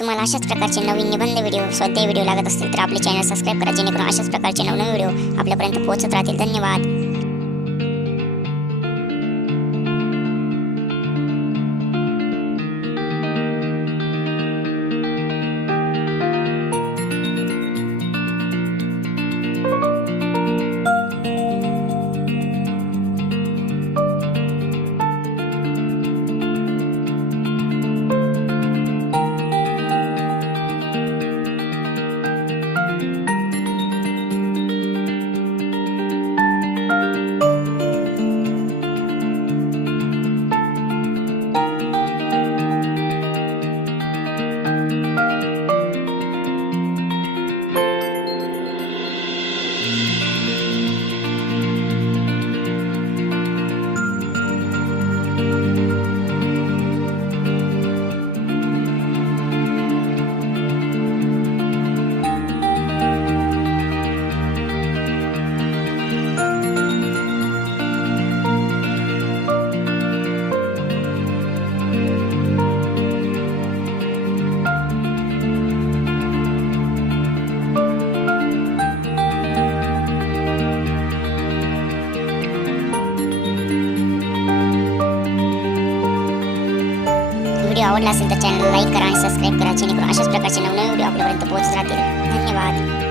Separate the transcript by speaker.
Speaker 1: तुम्हाला अशाच प्रकारचे नवीन निबंध व्हिडिओ स्वतः व्हिडिओ लागत असतील तर आपले चॅनल सबस्क्राईब करा जेणेकरून अशाच प्रकारचे नवनवीन व्हिडिओ आपल्यापर्यंत पोहोचत राहतील. धन्यवाद. Thank you. व्हिडिओ आवडला असेल तर चॅनल लाईक करा आणि सबस्क्राईब करा जेणेकरून अशाच प्रकारचे नवनवे व्हिडिओ आपल्यापर्यंत पोहोचत राहतील धन्यवाद